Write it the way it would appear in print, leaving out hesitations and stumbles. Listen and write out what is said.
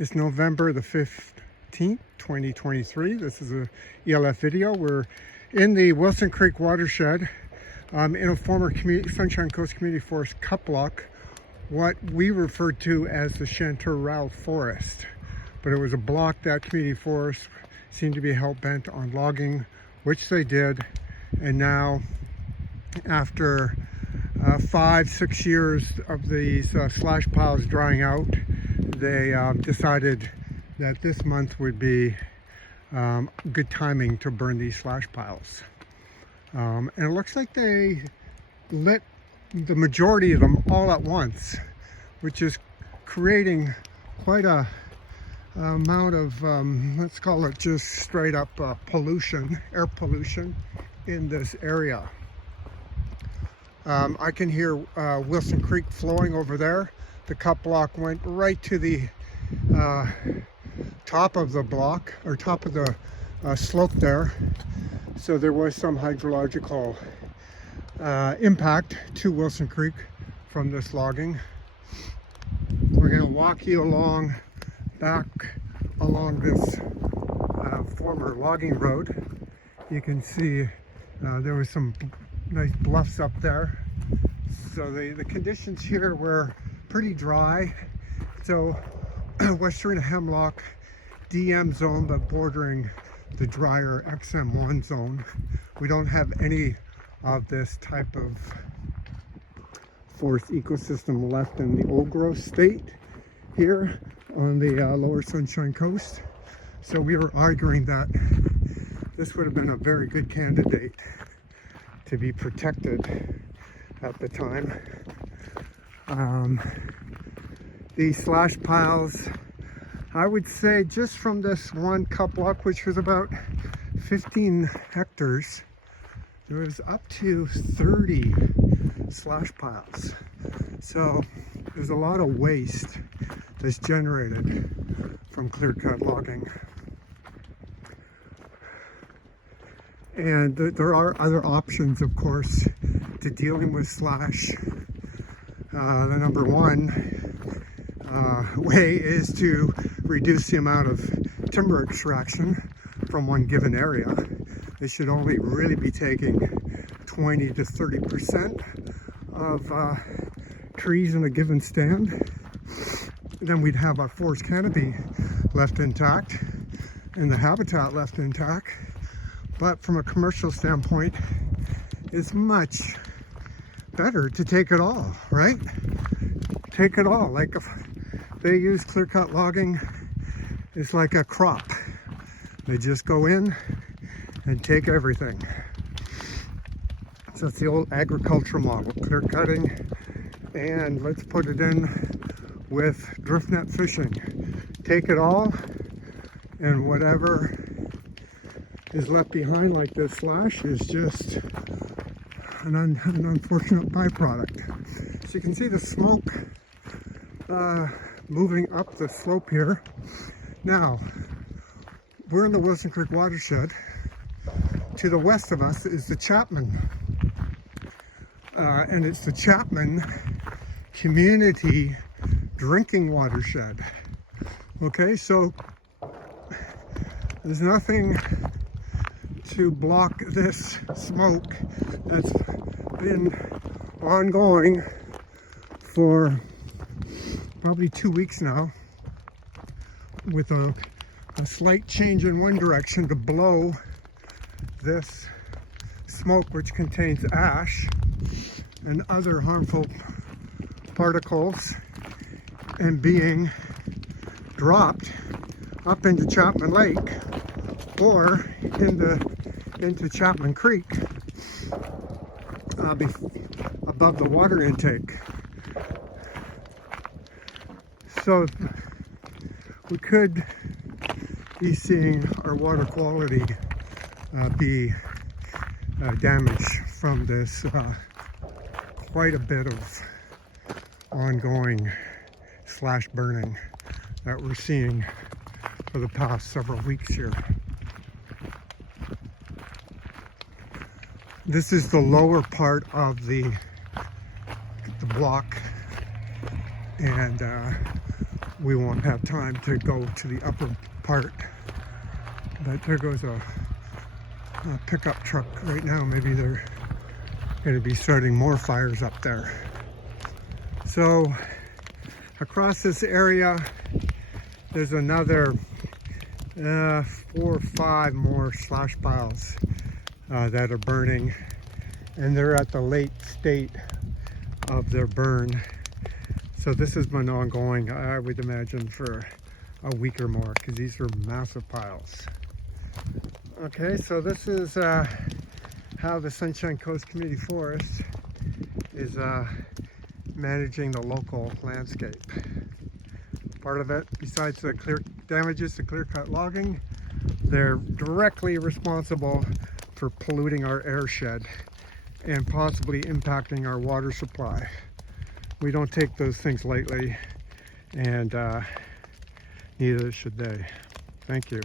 It's November the 15th, 2023. This is a ELF video. We're in the Wilson Creek Watershed in a former Sunshine Coast Community Forest cut block, what we referred to as the Chanterelle Forest. But it was a block that Community Forest seemed to be hell-bent on logging, which they did. And now, after 5-6 years of these slash piles drying out, they decided that this month would be good timing to burn these slash piles. And it looks like they lit the majority of them all at once, which is creating quite a amount of, let's call it just straight up pollution, air pollution in this area. I can hear Wilson Creek flowing over there. The cut block went right to the top of the block, or top of the slope there. So there was some hydrological impact to Wilson Creek from this logging. We're going to walk you back along this former logging road. You can see there was some nice bluffs up there. So the conditions here were pretty dry. So western hemlock DM zone, but bordering the drier XM1 zone. We don't have any of this type of forest ecosystem left in the old growth state here on the lower Sunshine Coast. So we were arguing that this would have been a very good candidate to be protected at the time. These slash piles, I would say just from this one cut block, which was about 15 hectares, there was up to 30 slash piles. So there's a lot of waste that's generated from clear-cut logging. And there are other options, of course, to dealing with slash. The number one way is to reduce the amount of timber extraction from one given area. They should only really be taking 20 to 30% of trees in a given stand. Then we'd have our forest canopy left intact and the habitat left intact. But from a commercial standpoint, it's much better to take it all, right? Take it all. Like if they use clear-cut logging, it's like a crop. They just go in and take everything. So it's the old agricultural model, clear cutting, and let's put it in with drift net fishing. Take it all, and whatever is left behind, like this slash, is just an unfortunate byproduct. So you can see the smoke moving up the slope here. Now, we're in the Wilson Creek Watershed. To the west of us is the Chapman, and it's the Chapman Community Drinking Watershed. Okay, so there's nothing to block this smoke that's been ongoing for probably 2 weeks now, with a slight change in wind direction to blow this smoke, which contains ash and other harmful particles, and being dropped up into Chapman Lake or into Chapman Creek above the water intake. So we could be seeing our water quality be damaged from this quite a bit of ongoing slash burning that we're seeing for the past several weeks here. This is the lower part of the block, and we won't have time to go to the upper part. But there goes a pickup truck right now. Maybe they're going to be starting more fires up there. So across this area, there's another 4 or 5 more slash piles that are burning, and they're at the late state of their burn. So this has been ongoing, I would imagine, for a week or more, because these are massive piles. Okay, so this is how the Sunshine Coast Community Forest is managing the local landscape. Part of it, besides the damages to clear-cut logging, they're directly responsible for polluting our airshed and possibly impacting our water supply. We don't take those things lightly, and neither should they. Thank you.